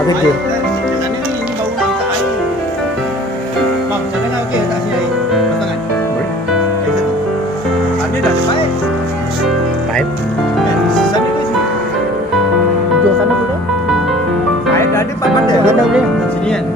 buat kerja. Kat ni bau nak letak air. Bang, macam mana okey letak sini air? Pas tangan? Boleh. Air satu. Ada dah ada paip. Paip. Kan? Sana ke sini? Hujung sana boleh. Paip dah ada, paip ada. Ada boleh. Sini kan?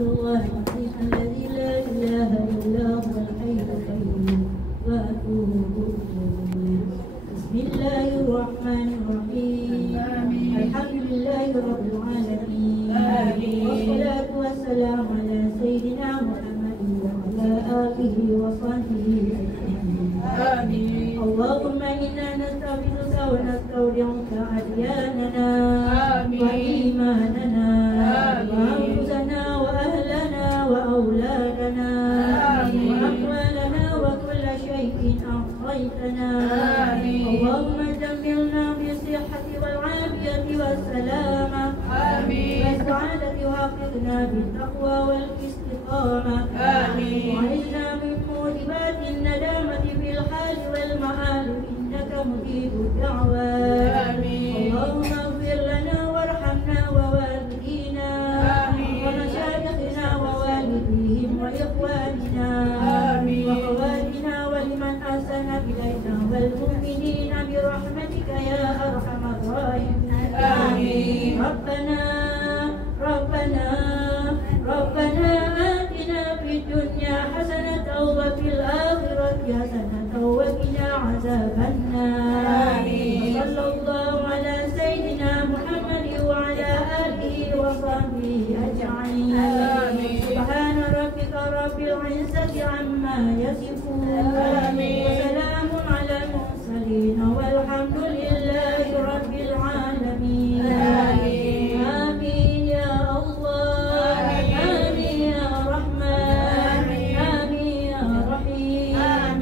الله العظيم الذي لا إله إلا هو الحي القيوم وأتوب إليه بسم الله الرحمن الرحيم الحمد لله رب العالمين والصلاة والسلام على سيدنا محمد وعلى آله وصحبه أجمعين اللهم إنا نستغفرك ونستودعك أدياننا وإيماننا وأنفسنا وأهلنا وأولادنا وأموالنا وكل شيء أعطيتنا اللهم جملنا بالصحة والعافية والسلامة والسعادة وحفظنا بالتقوى والاستقامة وعزنا من موجبات الندامة في الحال والمآل إنك مجيب الدعوات اللهم اغفر لنا وارحمنا ووالدينا ومشايخنا ووالديهم وإخواننا وأخواتنا ولمن أحسن إلينا والمؤمنين برحمتك يا أرحم الراحمين ربنا آتنا في الدنيا حسنة وفي الآخرة حسنة وقنا عذاب النار صلى الله على سيدنا محمد وعلى آله وصحبه أجمعين سبحان ربك رب العزة عما يصفون وسلام على المرسلين والحمد لله رب العالمين آمين يا الله آمين يا رحمن آمين يا رحيم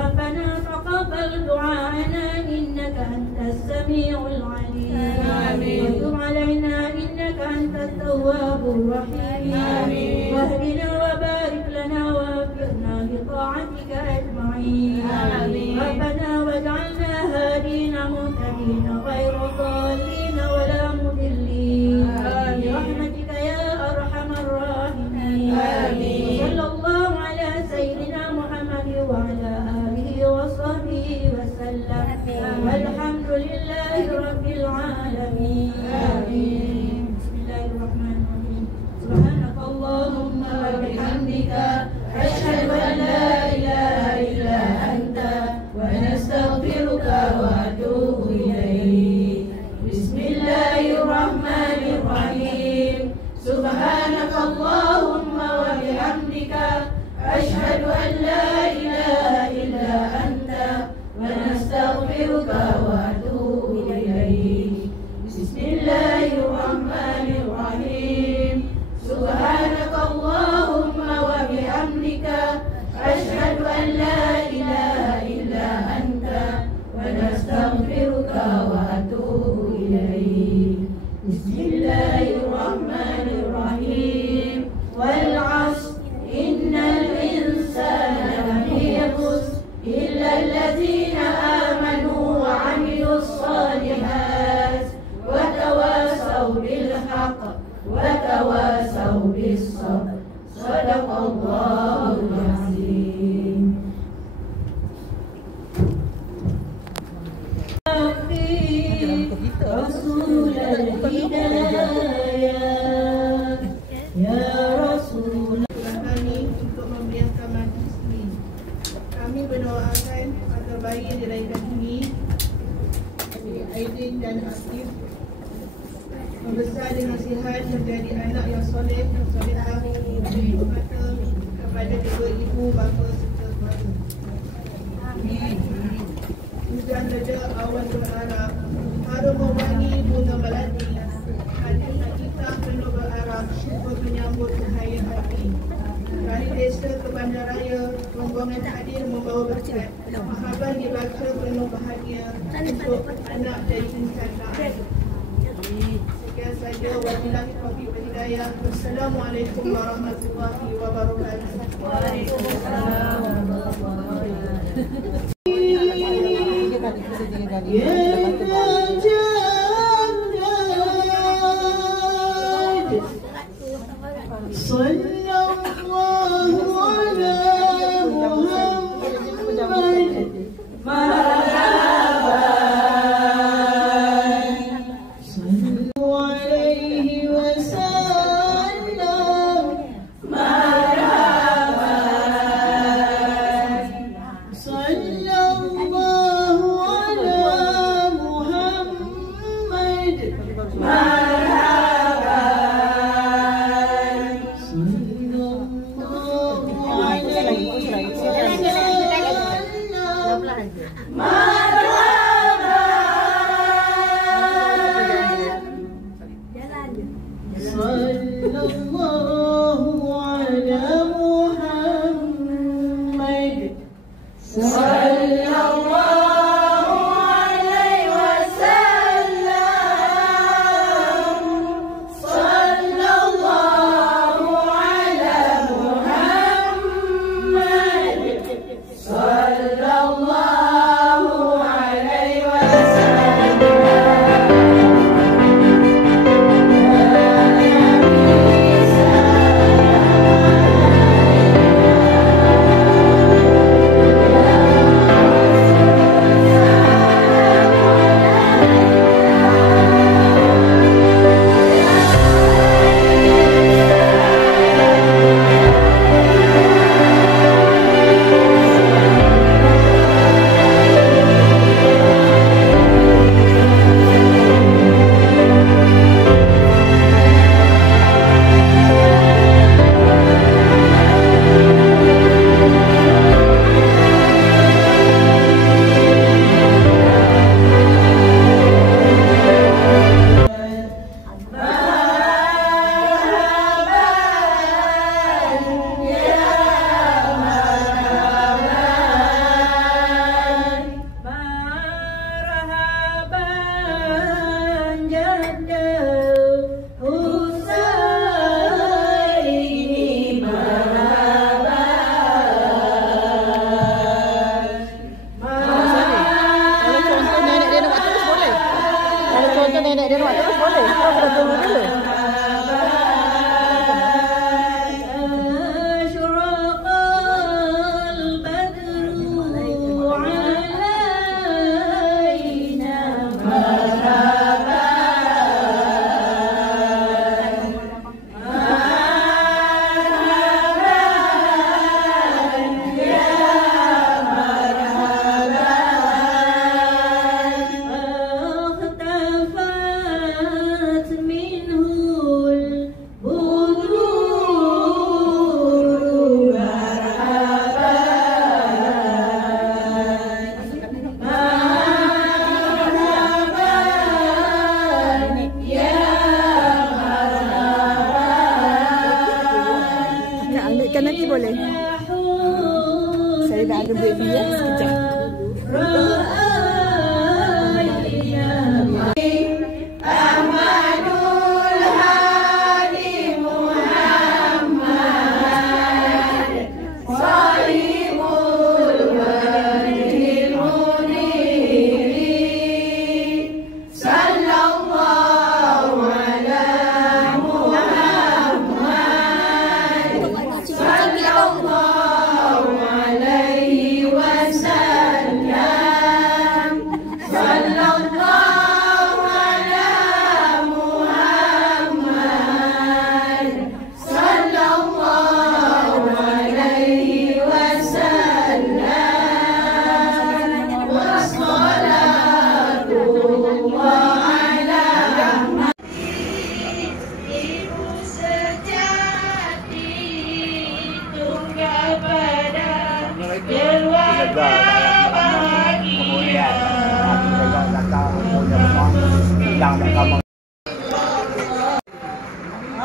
ربنا تقبل دعاءنا إنك أنت السميع العليم وتب علينا إنك أنت التواب الرحيم واهدنا وبارك لنا ووفقنا لطاعتك أجمعين ربنا واجعلنا هادين مهتدين غير ضالين ولا مضلين برحمتك يا أرحم الراحمين صلى الله على سيدنا محمد وعلى آله وصحبه وسلم والحمد لله رب العالمين بسم الله الرحمن الرحيم سبحانك اللهم وبحمدك أشهد أن لا إله إلا أنت ونستغفرك وأتوب إليك بسم الله الرحمن الرحيم سبحانك اللهم وبحمدك أشهد أن لا إله إلا أنت ونستغفرك وأتوب إليك بسم الله الرحمن الرحيم سبحانك اللهم وبحمدك أشهد أن لا إله إلا أنت ونستغفرك وأتوب إليك بسم الله الرحمن الرحيم والعصر إن الإنسان لفي خسر إلا الذين آمنوا وعملوا الصالحات وتواصوا بالحق وتواصوا بالصبر صدق الله العظيم رسول الهداية يا رسول kami untuk memberiakan majlis ini. Kami berdoakan agar bayi yang dilahirkan ini Aidin dan Akif membesar dengan sihat menjadi anak yang soleh, solehah, memberi mata kepada kedua ibu bapa serta keluarga. Hujan reda awan berarah, harum mewangi bunga melati, hati kita penuh berarah syukur menyambut cahaya hati. Dari desa ke bandaraya, rombongan hadir membawa berkat. Khabar dibaca penuh bahagia untuk anak dari insan Ta'ala. Sekian saja. Wabillahi taufiq wal hidayah. Wassalamualaikum warahmatullahi wabarakatuh. Waalaikumsalam warahmatullahi wabarakatuh. Sallallahu kata nenek dia nak terus boleh. Kalau kita tunggu dulu. Ambilkan nanti boleh. Saya nak ada baby ya. Sekejap.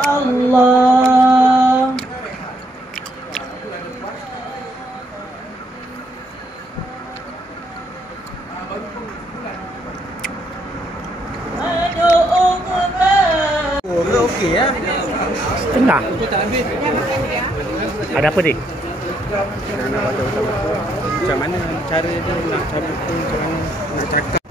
Allah. Oh, okey ya. Setengah. Ada apa dik? Macam mana cara dia nak cabut tu, macam mana nak cakap.